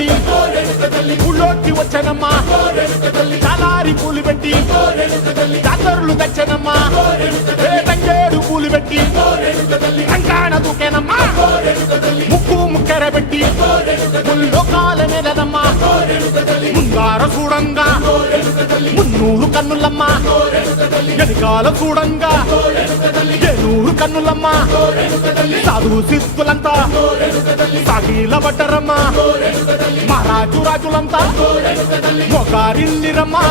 పెట్టి ఊళ్ళోకి వచ్చానమ్మా చాలారి పూలు పెట్టి జాతరులు తెచ్చానమ్మా తంగేడు పూలు పెట్టి రంగాన దూకేనమ్మా ముక్కు ముక్కెర పెట్టి ముల్లోకాల మీదనమ్మా ముంగార చూడంగా మున్నూరు కన్నులమ్మా వెనకాల చూడంగా ఏనూరు కన్నులమ్మా సాధు సిద్ధులంతా సాగిల పడ్డరమ్మా మహారాజు రాజులంతా మొగారిల్లిరమ్మా